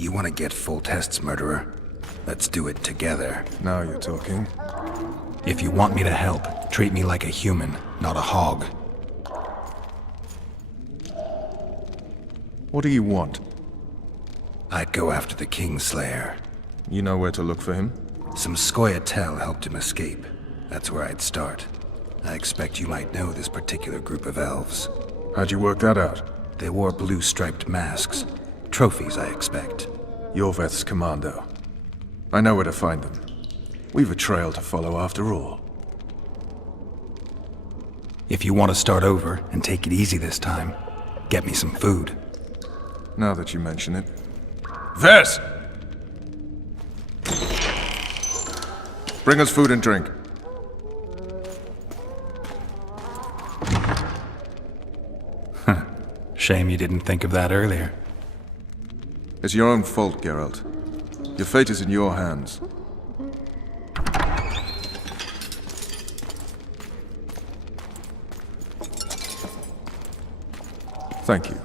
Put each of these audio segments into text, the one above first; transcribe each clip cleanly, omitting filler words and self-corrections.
You want to get Foltest's murderer? Let's do it together. Now you're talking. If you want me to help, treat me like a human, not a hog. What do you want? I'd go after the Kingslayer. You know where to look for him? Some Scoia'tael helped him escape. That's where I'd start. I expect you might know this particular group of elves. How'd you work that out? They wore blue-striped masks. Trophies, I expect. You're Veth's commando. I know where to find them. We've a trail to follow after all. If you want to start over and take it easy this time, get me some food. Now that you mention it. Veth! Bring us food and drink. Shame you didn't think of that earlier. It's your own fault, Geralt. Your fate is in your hands. Thank you.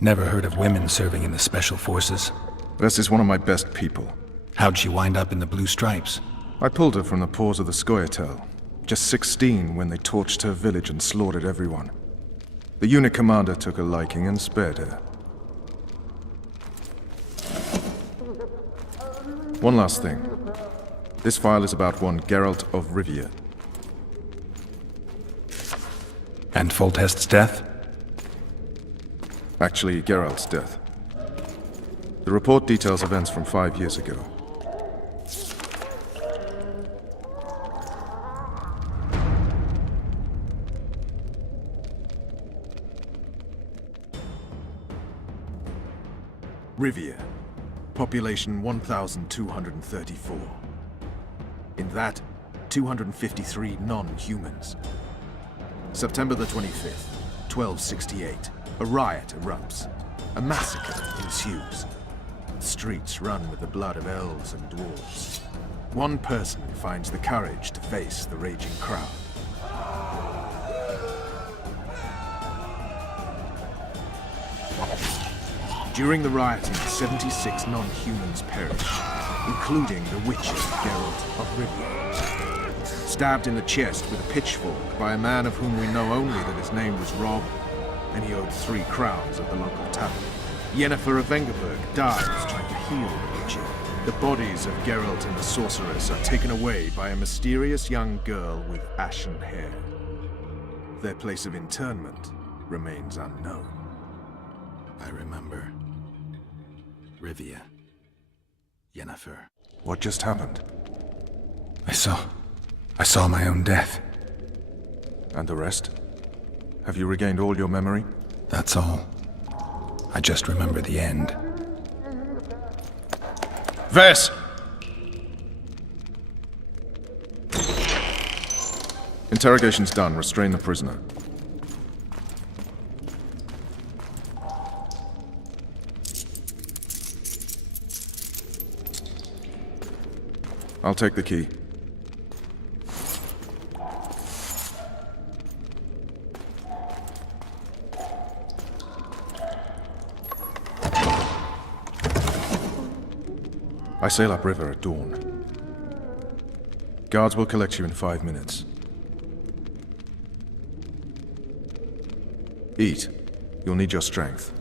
Never heard of women serving in the Special Forces. This is one of my best people. How'd she wind up in the Blue Stripes? I pulled her from the paws of the Scoia'tael. Just 16 when they torched her village and slaughtered everyone. The unit commander took a liking and spared her. One last thing. This file is about one Geralt of Rivia. And Foltest's death? Actually, Geralt's death. The report details events from 5 years ago. Rivia. Population 1,234. In that, 253 non-humans. September the 25th, 1268. A riot erupts. A massacre ensues. The streets run with the blood of elves and dwarves. One person finds the courage to face the raging crowd. During the rioting, 76 non-humans perished, including the witcher Geralt of Rivia. Stabbed in the chest with a pitchfork by a man of whom we know only that his name was Rob, and he owed 3 crowns at the local tavern. Yennefer of Vengerberg dies trying to heal the witcher. The bodies of Geralt and the sorceress are taken away by a mysterious young girl with ashen hair. Their place of internment remains unknown. I remember. Rivia. Yennefer. What just happened? I saw my own death. And the rest? Have you regained all your memory? That's all. I just remember the end. Vess! Interrogation's done. Restrain the prisoner. I'll take the key. I sail upriver at dawn. Guards will collect you in 5 minutes. Eat. You'll need your strength.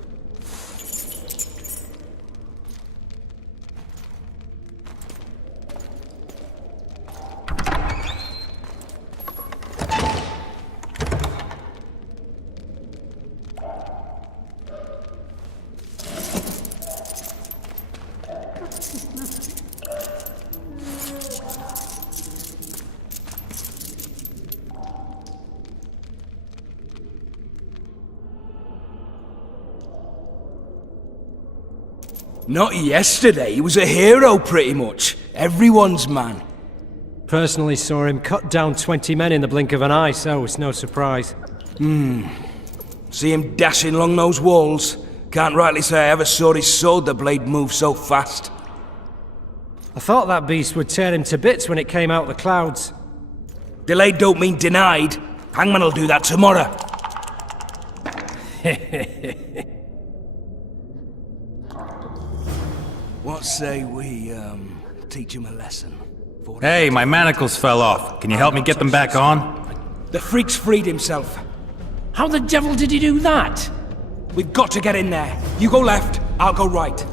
Not yesterday. He was a hero, pretty much. Everyone's man. Personally saw him cut down 20 men in the blink of an eye, so it's no surprise. See him dashing along those walls. Can't rightly say I ever saw his sword the blade move so fast. I thought that beast would tear him to bits when it came out of the clouds. Delayed don't mean denied. Hangman'll do that tomorrow. What say we, teach him a lesson? Hey, my manacles fell off. Can you help me get them back on? The freak's freed himself. How the devil did he do that? We've got to get in there. You go left, I'll go right.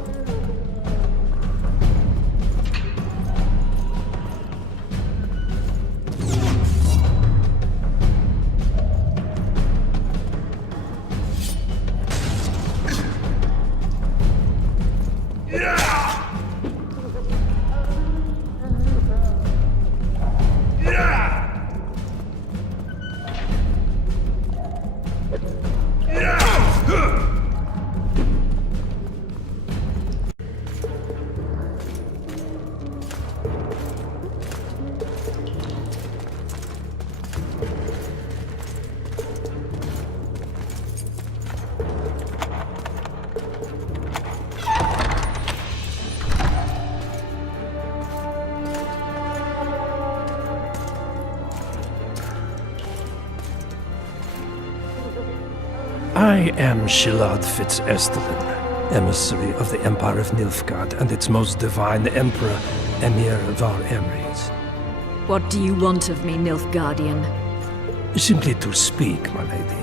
I am Shilad Fitz-Estelin, emissary of the Empire of Nilfgaard and its most divine Emperor, Emir Var Emrys. What do you want of me, Nilfgaardian? Simply to speak, my lady.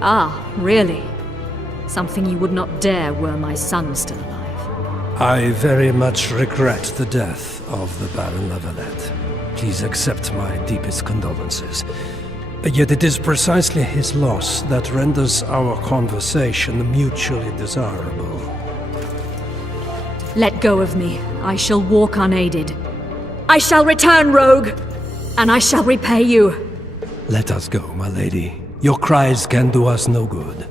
Ah, really? Something you would not dare were my son still alive. I very much regret the death of the Baron La Valette. Please accept my deepest condolences. Yet it is precisely his loss that renders our conversation mutually desirable. Let go of me. I shall walk unaided. I shall return, rogue! And I shall repay you. Let us go, my lady. Your cries can do us no good.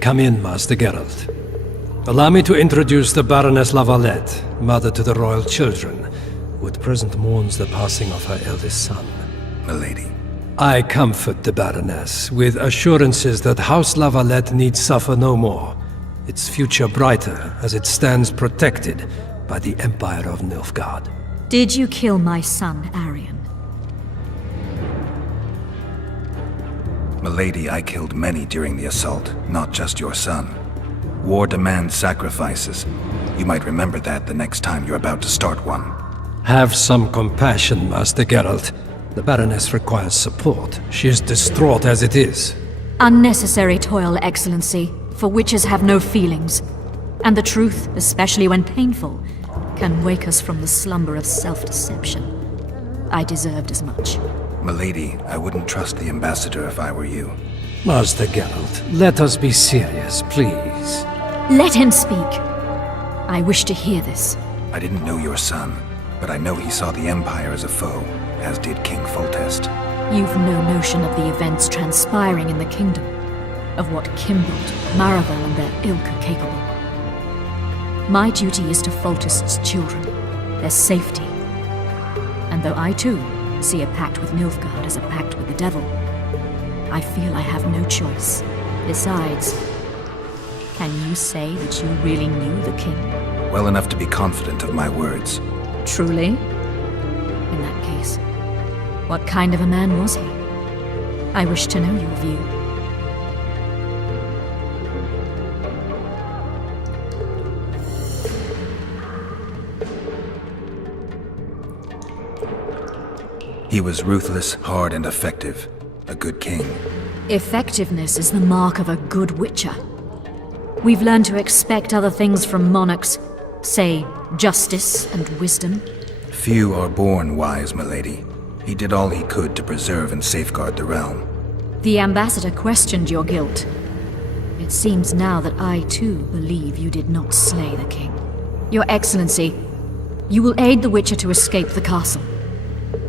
Come in, Master Geralt. Allow me to introduce the Baroness La Valette, mother to the royal children, who at present mourns the passing of her eldest son. Milady. I comfort the Baroness with assurances that House La Valette need suffer no more, its future brighter as it stands protected by the Empire of Nilfgaard. Did you kill my son, Arion? Milady, I killed many during the assault, not just your son. War demands sacrifices. You might remember that the next time you're about to start one. Have some compassion, Master Geralt. The Baroness requires support. She is distraught as it is. Unnecessary toil, Excellency, for witches have no feelings. And the truth, especially when painful, can wake us from the slumber of self-deception. I deserved as much. Milady, I wouldn't trust the ambassador if I were you. Master Geralt, let us be serious, please. Let him speak. I wish to hear this. I didn't know your son, but I know he saw the Empire as a foe, as did King Foltest. You've no notion of the events transpiring in the kingdom, of what Kimbold, Maravel and their ilk are capable. My duty is to Foltest's children, their safety. And though I too see a pact with Nilfgaard as a pact with the devil, I feel I have no choice. Besides, can you say that you really knew the king? Well enough to be confident of my words. Truly? In that case, what kind of a man was he? I wish to know your view. He was ruthless, hard, and effective. A good king. Effectiveness is the mark of a good witcher. We've learned to expect other things from monarchs. Say, justice and wisdom. Few are born wise, milady. He did all he could to preserve and safeguard the realm. The ambassador questioned your guilt. It seems now that I too believe you did not slay the king. Your Excellency, you will aid the Witcher to escape the castle.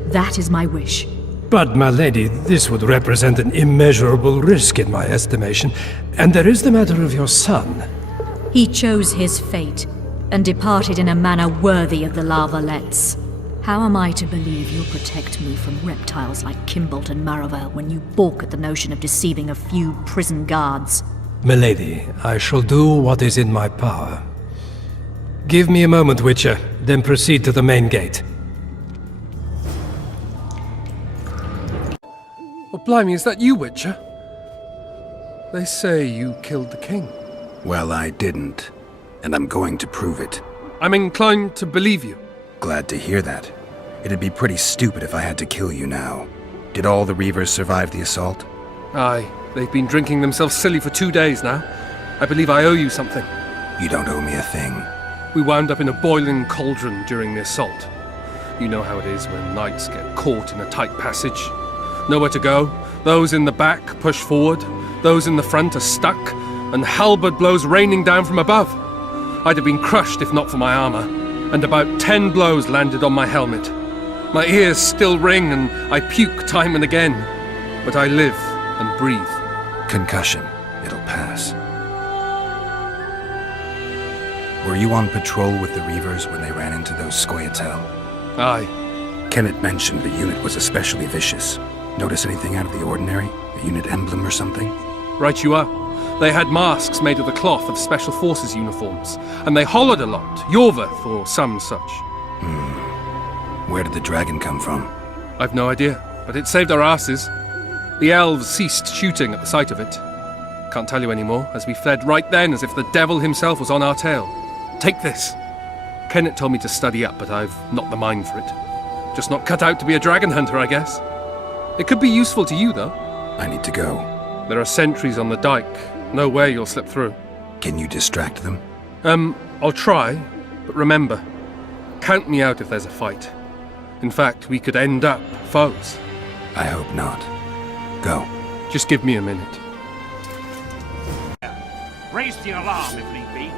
That is my wish. But, my lady, this would represent an immeasurable risk in my estimation. And there is the matter of your son. He chose his fate, and departed in a manner worthy of the La Valettes. How am I to believe you'll protect me from reptiles like Kimbolt and Maravel when you balk at the notion of deceiving a few prison guards? Milady, I shall do what is in my power. Give me a moment, Witcher, then proceed to the main gate. Oh, blimey, is that you, Witcher? They say you killed the king. Well, I didn't. And I'm going to prove it. I'm inclined to believe you. Glad to hear that. It'd be pretty stupid if I had to kill you now. Did all the Reavers survive the assault? Aye, they've been drinking themselves silly for 2 days now. I believe I owe you something. You don't owe me a thing. We wound up in a boiling cauldron during the assault. You know how it is when knights get caught in a tight passage. Nowhere to go. Those in the back push forward. Those in the front are stuck. And halberd blows raining down from above. I'd have been crushed if not for my armor. And about 10 blows landed on my helmet. My ears still ring and I puke time and again. But I live and breathe. Concussion. It'll pass. Were you on patrol with the Reavers when they ran into those Scoia'tael? Aye. Kenneth mentioned the unit was especially vicious. Notice anything out of the ordinary? A unit emblem or something? Right you are. They had masks made of the cloth of Special Forces uniforms, and they hollered a lot, Yorvath or some such. Where did the dragon come from? I've no idea, but it saved our asses. The elves ceased shooting at the sight of it. Can't tell you anymore, as we fled right then as if the devil himself was on our tail. Take this. Kenneth told me to study up, but I've not the mind for it. Just not cut out to be a dragon hunter, I guess. It could be useful to you, though. I need to go. There are sentries on the dike. No way you'll slip through. Can you distract them? I'll try, but remember, count me out if there's a fight. In fact, we could end up foes. I hope not. Go. Just give me a minute. Raise the alarm if need be.